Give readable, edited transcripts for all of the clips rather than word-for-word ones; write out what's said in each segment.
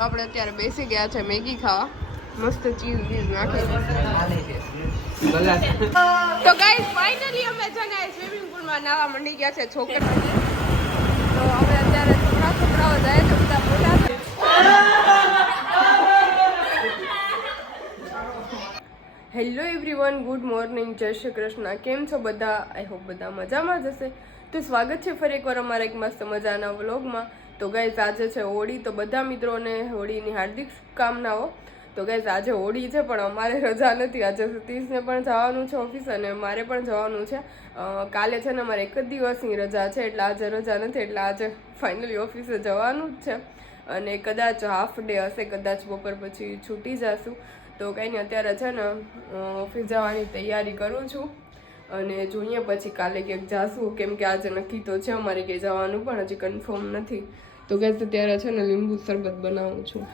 આપણે અત્યારે બેસી ગયા છે મેગી ખાવા મસ્ત ચીઝ બીઝ નાખી તો ગાઈસ ફાઇનલી અમે છે ને સ્વિમિંગ પુલમાં નાવા મંડી ગયા છે છોકરા તો હવે અત્યારે છોકરાઓ જાય છે બધા મોટા હેલો એવરીવન ગુડ મોર્નિંગ જય શ્રી કૃષ્ણ કેમ છો બધા આઈ હોપ બધા મજામાં જ હશે તો સ્વાગત છે ફરી એકવાર અમારા એક મસ્ત મજાના વ્લોગમાં તો ગાઈઝ આજે છે હોળી તો બધા મિત્રોને હોળીની હાર્દિક શુભકામનાઓ તો ગાઈઝ આજે હોળી છે પણ અમારે રજા નથી આજે 30ને પણ જવાનું છે ઓફિસ અને મારે પણ જવાનું છે કાલે છે ને અમારે એક જ દિવસની રજા છે એટલે આજે રજા નથી એટલે આજે ફાઇનલી ઓફિસે જવાનું જ છે અને કદાચ હાફ ડે હશે કદાચ બપોર પછી છૂટી જશું તો કંઈ નહીં અત્યારે છે ને ઓફિસ જવાની તૈયારી કરું છું અને જોઈએ પછી કાલે ક્યાંક જાશું કેમ કે આજે નક્કી તો છે અમારે ક્યાંય જવાનું પણ હજી કન્ફર્મ નથી તો ગાઈઝ અત્યારે છે ને લીંબુ શરબત બનાવું છું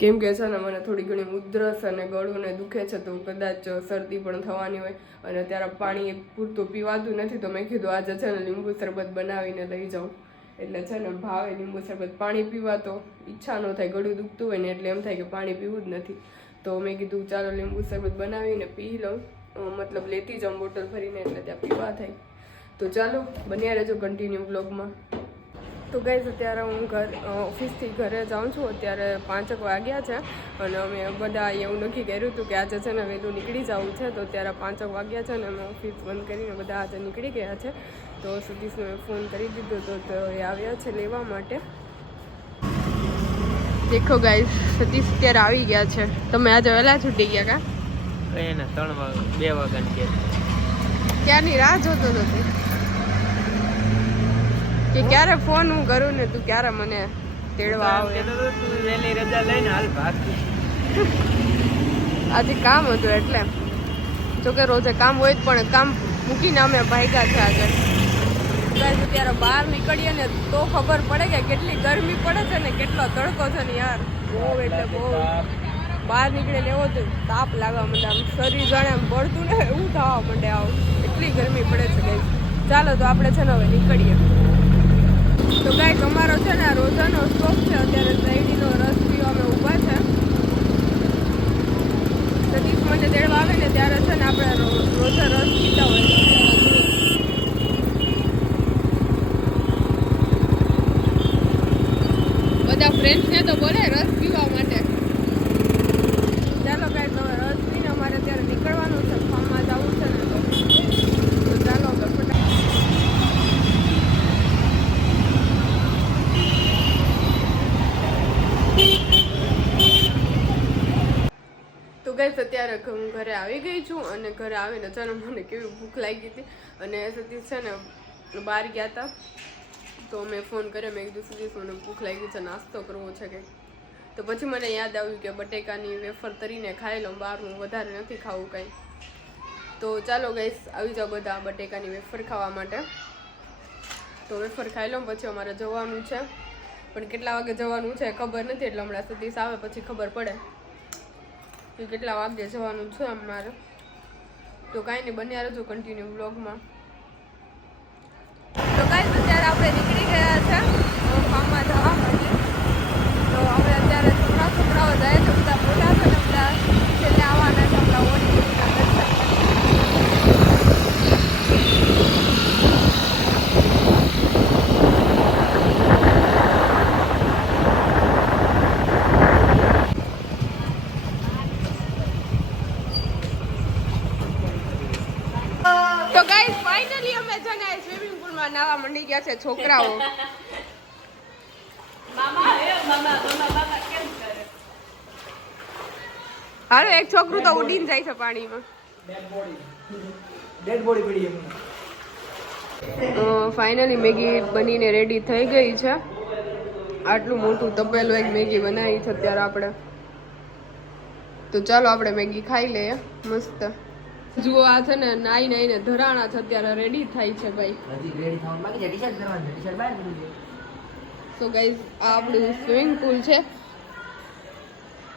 કેમ કે છે ને મને થોડી ઘણી ઉધરસ અને ગળું ને દુખે છે તો કદાચ શરદી પણ થવાની હોય અને અત્યારે પાણી પૂરતું પીવાતું નથી તો મેં કીધું આજે છે ને લીંબુ શરબત બનાવીને લઈ જાઉં એટલે છે ને ભાવે લીંબુ શરબત પાણી પીવા તો ઈચ્છા ન થાય ગળું દુખતું હોય ને એટલે એમ થાય કે પાણી પીવું જ નથી તો મેં કીધું ચાલો લીંબુ શરબત બનાવીને પી લઉં મતલબ લેતી જાઉં બોટલ ભરીને એટલે ત્યાં પીવા થાય તો ચાલો બન્યા રહેજો કન્ટિન્યુ બ્લોગમાં તો ગાઈઝ અત્યારે હું ઓફિસથી ઘરે જાઉં છું અત્યારે 5 વાગ્યા છે અને અમે બધા એવું નક્કી કર્યું હતું કે આજે છે ને વહેલું નીકળી જવું છે તો અત્યારે 5 વાગ્યા છે ને અમે ઓફિસ બંધ કરીને બધા આજે નીકળી ગયા છે તો સતીશને મેં ફોન કરી દીધો તો એ આવ્યા છે લેવા માટે દેખો ગાઈઝ સતીશ અત્યારે આવી ગયા છે તમે આજે વહેલા છૂટી ગયા કા કઈ ને 2 વાગ્યાની ક્યારની રાહ જોતો હતો કે ક્યારે ફોન હું કરું ને તું ક્યારે મને તેડવા આવે વહેલી રજા લઈને હાલ ભાગી આજે કામ હતું એટલે જોકે રોજે કામ હોય જ પણ કામ મૂકીને અમે ભાગ્યા છે આજે ત્યારે બહાર નીકળીએ ને તો ખબર પડે કે કેટલી ગરમી પડે છે ને કેટલો તડકો છે ને યાર બહુ એટલે બહુ બહાર નીકળીને એવો તો તાપ લાગવા માંડે આમ શરીર જાણે આમ બળતું ને એવું થવા માંડે આવું એટલી ગરમી પડે છે ગાઈસ ચાલો તો આપણે છે ને હવે નીકળીએ તો ગાઈસ અમારો છે ને આ રોજાનો સ્ટોપ છે અત્યારે શેરડીનો રસ પીવા અમે ઊભા છે સતીશ મને તેડવા આવે ને ત્યારે છે ને આપણે રોજા રસ પીતા હોય બધા ફ્રેન્ડ્સને તો બોલે રસ પીવા માટે ચાલો ગાઈસ હવે રસ પીને અમારે ત્યારે નીકળવાનું છે ફાર્મમાં જવું છે ને તો ચાલો તો ગાઈસ અત્યારે હું ઘરે આવી ગઈ છું અને ઘરે આવીને ચાલો મને કેવી ભૂખ લાગી હતી અને સતીશ છે ને બહાર ગયા હતા તો મેં ફોન કર્યો મેં કીધું સતીશ મને ભૂખ લાગી છે નાસ્તો કરવો છે કંઈક તો પછી મને યાદ આવ્યું કે બટેકાની વેફર તરીને ખાઈ લઉં બહારનું વધારે નથી ખાવું કંઈ તો ચાલો ગાઈસ આવી જાઓ બધા બટેકાની વેફર ખાવા માટે તો વેફર ખાઈ લઉં પછી અમારે જવાનું છે પણ કેટલા વાગે જવાનું છે ખબર નથી એટલે હમણાં સતીશ આવે પછી ખબર પડે કે કેટલા વાગે જવાનું છે અમારે તો કાંઈ નહીં બન્યા રહેજો કન્ટિન્યુ બ્લોગમાં તો ગાઈસ અત્યારે આપણે નીકળી ગયા છે ફાર્મમાં જવા માટે તો હવે અત્યારે છોકરાઓ જાય છે બધા મોટા છે ને બધા છેલ્લે આવવાના છે આપણા હોળી તો ગાઈસ ફાઇનલી અમે છે ને સ્વિમિંગ પુલમાં નાવા મંડી ગયા છે છોકરાઓ હાલો એક છોકરું તો ઉડીને જાય છે પાણીમાં ફાઇનલી મેગી બનીને રેડી થઈ ગઈ છે આટલું મોટું તપેલું એક મેગી બનાવી છે અત્યારે આપણે તો ચાલો આપણે મેગી ખાઈ લઈએ મસ્ત જુઓ આ છે ને નાઈને ધરાણા છે અત્યારે રેડી થાય છે ભાઈ તો ગાઈઝ આ આપણું સ્વિમિંગ પુલ છે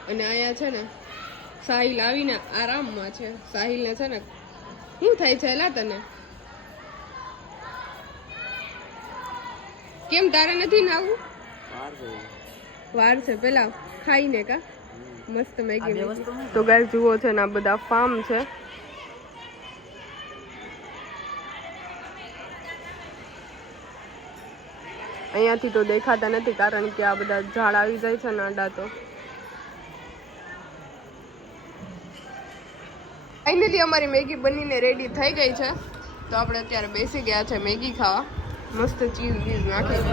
અને અહીંયા છે ને સાહિલ આવીને આરામમાં છે સાહિલને છે ને શું થાય છે એલા તને કેમ તારે નથી નાવું વાર છે પેલા ખાઈને કા મસ્ત મેગી તો ગાઈસ જુઓ છે ને આ બધા ફાર્મ છે અહીંયાથી તો દેખાતા નથી કારણ કે આ બધા ઝાડ આવી જાય છે ને આડા તો ફાઇનલી અમારી મેગી બનીને રેડી થઈ ગઈ છે તો આપણે અત્યારે બેસી ગયા છે મેગી ખાવા મસ્ત ચીઝ બીઝ નાખી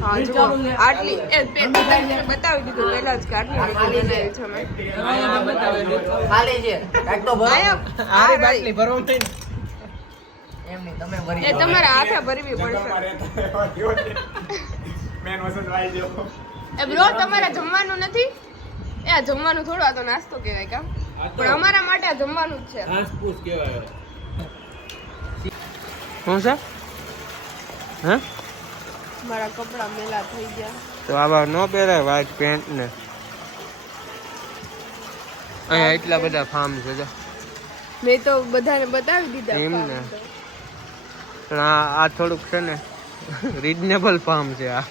હા જુઓ આટલી બતાવી દીધું પહેલા જ કે આટલી મેગી બનાવી છે મેં એ તમારે હાથે ભરવી પડશે એ બ્રો તમારે જમવાનું નથી એ આ જમવાનું થોડું આ તો નાસ્તો કહેવાય કા પણ અમારા માટે આ જમવાનું જ છે શું છે હા મારા કપડા મેલા થઈ ગયા તો આવા ન પહેરાય વ્હાઈટ પેન્ટ ને અહીંયા એટલા બધા ફાર્મ છે જો મેં તો બધાને બતાવી દીધા એમ ને પણ આ થોડુંક છે ને રીઝનેબલ ફાર્મ છે આ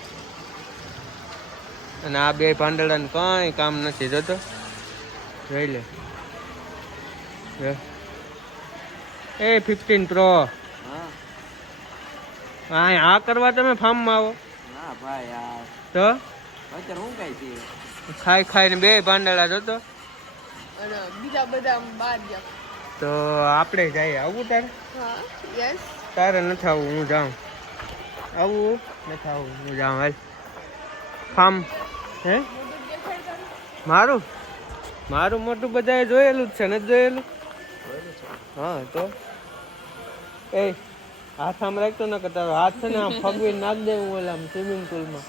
અને આ બે પાંદડાને કઈ કામ નથી જોતો જોઈ લે એ 15 પ્રો આ કરવા તમે ફાર્મમાં આવો ના ભાઈ યાર તો અત્યારે હું કઈ છે ખાઈ ખાઈને બે પાંદડા જોતો અને બીજા બધા બહાર ગયા તો આપણે જઈએ આવું તારે હા યસ તારે નથી આવું હું જાઉં આવું નથી આવું હું જાઉં હાલ ફાર્મ હે મારું મારું મોટું બધાએ જોયેલું જ છે નથી જોયેલું હા તો એ હાથ આમ રાખતો ન કરતા હાથ છે ને આમ ફગવી નાખ દે હું ઓલા સ્વિમિંગ પુલમાં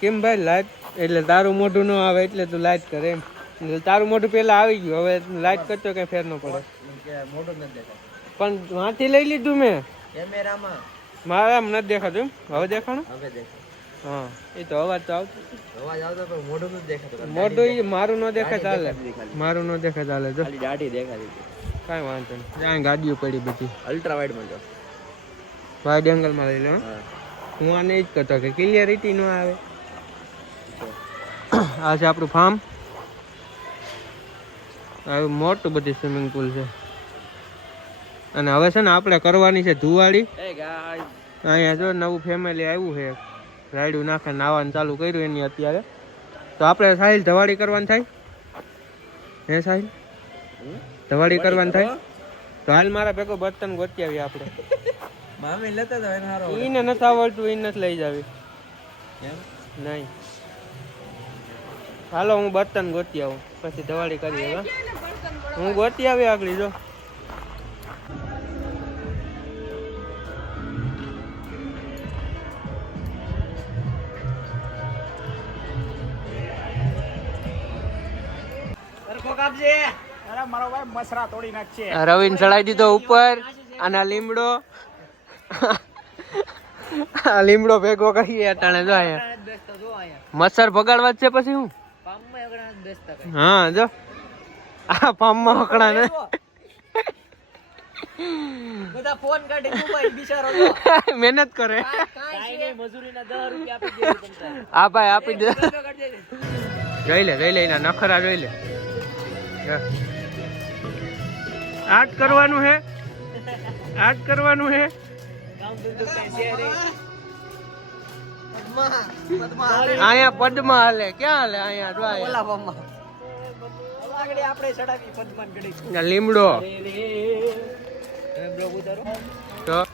કેમ ભાઈ લાઈટ એટલે તારું મોઢું ન આવે એટલે તું લાઈટ કરે એમ એટલે તારું મોઢું પેલા આવી ગયું હવે લાઈટ કરતો કઈ ફેર ન પડે મોટું નથી દેખાતું પણ વાંચી લઈ લીધું મેં કેમેરામાં મારા આમ નથી દેખાતું એમ હવે દેખાણું હવે દેખાય હા એ તો અવાજ તો આવતો અવાજ આવતો પણ મોઢું નથી દેખાતું મોઢું ઈ મારું ન દેખાય ચાલે મારું ન દેખાય ચાલે જો ખાલી દાઢી દેખાતી કાંઈ વાંધો નહીં ત્યાં ગાડીઓ પડી બધી અલ્ટ્રા વાઇડ માં જો વાઇડ એંગલમાં લઈ લો હું આને જ કહેતો કે ક્લિયરિટી ન આવે આ છે આપણું ફાર્મ આ મોટું બધી સ્વિમિંગ પુલ છે અને હવે છે ને આપણે કરવાની છે ધુવાડી એ ગાઈસ અહીંયા જો નવું ફેમિલી આવ્યું છે રાયડું નાખે નાવાનું ચાલુ કર્યું એની અત્યારે તો આપણે સાહિલ ધવાડી કરવાની થાય હે સાહિલ ધવાડી કરવાની થાય તો હાલ મારા ભેગો બર્તન ગોતી આવીએ આપણે મામી લેતા તો એને હારો એને નથી આવડતું એને નથી લઈ જાવી કેમ નહીં હાલો હું બર્તન ગોતી આવું પછી ધવાડી કરીએ હવે હું ગોતી આવી આગળ જો રવિન ચડાઈ દીધો ઉપર અને આ લીમડો આ લીમડો ભેગો કરીએ અટાણે જો અહીંયા મચ્છર ભગાડવા જ છે પછી હું હા જો આ પામમાં હકડા ને બધા ફોન કાઢી મોબાઈલ બિચારો મહેનત કરે કાઈ નહીં મજૂરીના 10 રૂપિયા આપી દે આ ભાઈ આપી દે જોઈ લે એના નખરા જોઈ લે આજ કરવાનું હે અહીંયા પદ્મા હાલે ક્યાં હાલે અહીંયા જો આપણે ચડાવી પદ્માન ગડી લીમડો તો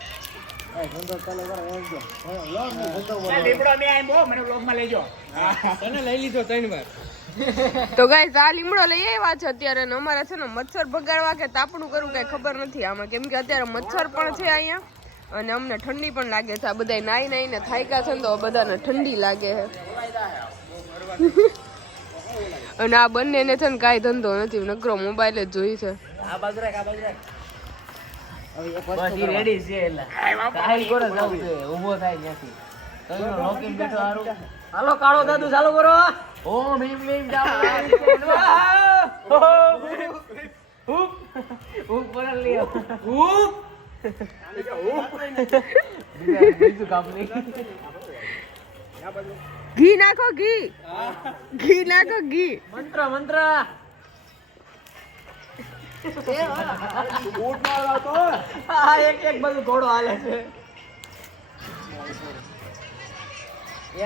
તો ગાઈસ આ લીમડો લઈ આવ્યા છે અત્યારે ને અમારે છે ને મચ્છર ભગાડવા કે તાપણું કરવું કઈ ખબર નથી આમાં કેમ કે અત્યારે મચ્છર પણ છે અહીંયા અને અમને ઠંડી પણ લાગે છે આ બધા નાઈ ને થાક્યા છે ને તો બધાને ઠંડી લાગે છે અને આ બંનેને છે ને કાંઈ ધંધો નથી નકરો મોબાઈલ જ જોઈ છે આ બાજુ રાખ પછી રેડી છે એટલે કાઈ કોરે જાવ છે ઊભો થાય ત્યાંથી તો રોકીને બેઠો હારું હાલો કાળો દાદુ ચાલુ કરો ઓમ ભીમ ભીમ જાવ હુપ હુપ પર લ્યો હુપ બીજું કામ નહીં. ઘી નાખો ઘી નાખો ઘી. મંત્ર મંત્ર હા, એક બધું ઘોડો હાલે છે.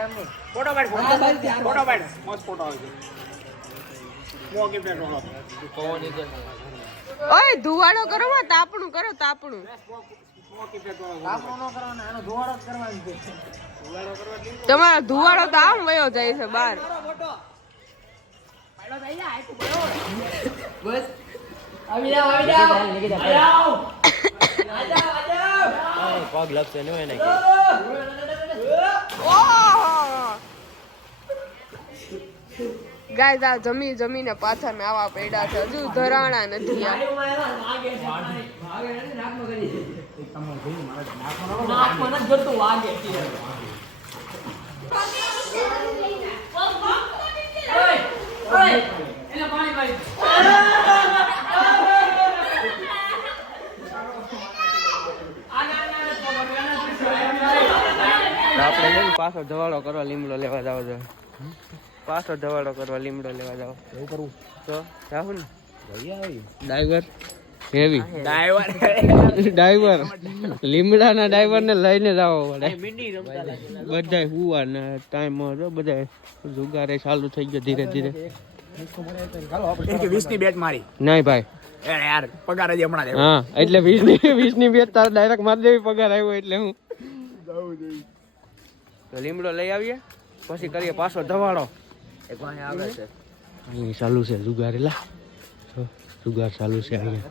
એમ નહીં. પવન ઈગલ. ઓય ધુવાડો કરો માં તાપણું કરો તાપણું. કાપડો ન કરવાનો, આનો ધોવાડો જ કરવાનો છે. તમારો ધુવાડો તો આમ વયો જાય છે બહાર. બસ આવી જાવ. પગ લપસે ન હોય ને. ગાય આ જમીને પાછા નાવા પડ્યા છે, હજુ ધરાણા નથી આ. આપણે પાછો ધવાડો કરવા લીમડો લેવા જાવ છો. પાછો ધવાડો કરવા લીમડો લેવા જાવ. એવું કરવું તો જાવું ને. ડાઈવર હેવી ડાઈવર લીમડાના ડાઈવર ને લઈને જાવ પડે. બધા હુવા ને ટાઈમ હતો, બધા જુગારે ચાલુ થઈ ગયો ધીરે ધીરે. 20 ની બેટ મારી. નહીં ભાઈ, યાર પગાર જ હમણાં જ હા એટલે 20 ની બેટ તાર ડાયરેક્ટ મારી દેવી. પગાર આવ્યો એટલે હું તો લીમડો લઈ આવીએ, પછી કરીએ પાછો ધવાડો. એક વાહે આવે છે. અહીં ચાલુ છે જુગાર. એલા જુગાર ચાલુ છે અહીંયા.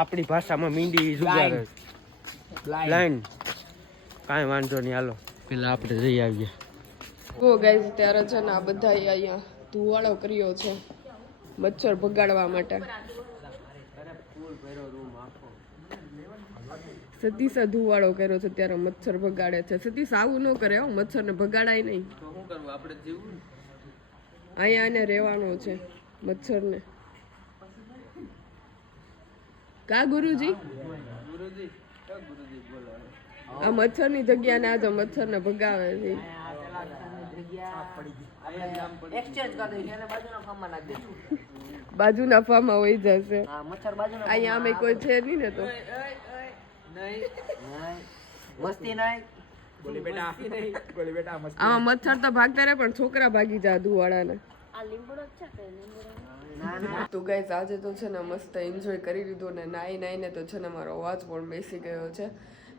આપણી ભાષામાં મીંડી જુગાર લાઈન. કાંઈ વાંધો નહીં, હાલો પેલા આપણે જઈ આવીએ. ઓ ગાઈઝ ત્યારે છે ને આ બધા અહીંયા ધુવાડો કર્યો છે મચ્છર ભગાડવા માટે. સતીશ ધુવાડો કર્યો છે ત્યારે મચ્છર ભગાડે છે. સતીશ આવું ન કરે હો, મચ્છર ને ભગાડાય નહીં. અહીંયા એને રહેવાનું છે મચ્છર ને. કા ગુરુજી આ મચ્છર ની જગ્યા ને આજે મચ્છર ને ભગાવે છે. એક્સચેન્જ કરી દઈશ, એને બાજુના ફાર્મમાં નાખી દઈશું. બાજુના ફાર્મમાં વહી જશે. હા, મચ્છર બાજુના. અહીંયા અમે કોઈ છે નહીં ને તો. મસ્તી નહીં. ગોલી બેટા મસ્ત. આમાં મચ્છર તો ભાગતા રહે પણ છોકરા ભાગી જાય ધુવાડાને. તો ગાઈસ આજે તો છે ને મસ્ત એન્જોય કરી લીધું ને નાઈને તો છે ને મારો અવાજ પણ બેસી ગયો છે.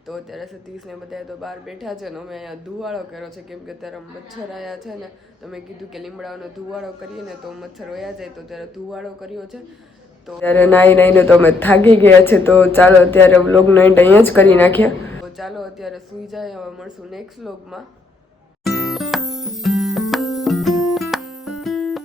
તો અત્યારે સતીશ ને બધા તો બહાર બેઠા છે ને અમે અહીંયા ધુવાડો કર્યો છે, કેમ કે ત્યારે મચ્છર આવ્યા છે ને તો મેં કીધું કે લીમડાનો ધુવાડો કરીએ ને તો મચ્છર વયા જાય, તો ત્યારે ધુવાડો કર્યો છે. તો ત્યારે નાઈને તો અમે થાકી ગયા છે. તો ચાલો અત્યારે વ્લોગનો એન્ડ અહીંયા જ કરી નાખ્યા. તો ચાલો અત્યારે સુઈ જાય, હવે મળશું નેક્સ્ટ વ્લોગમાં.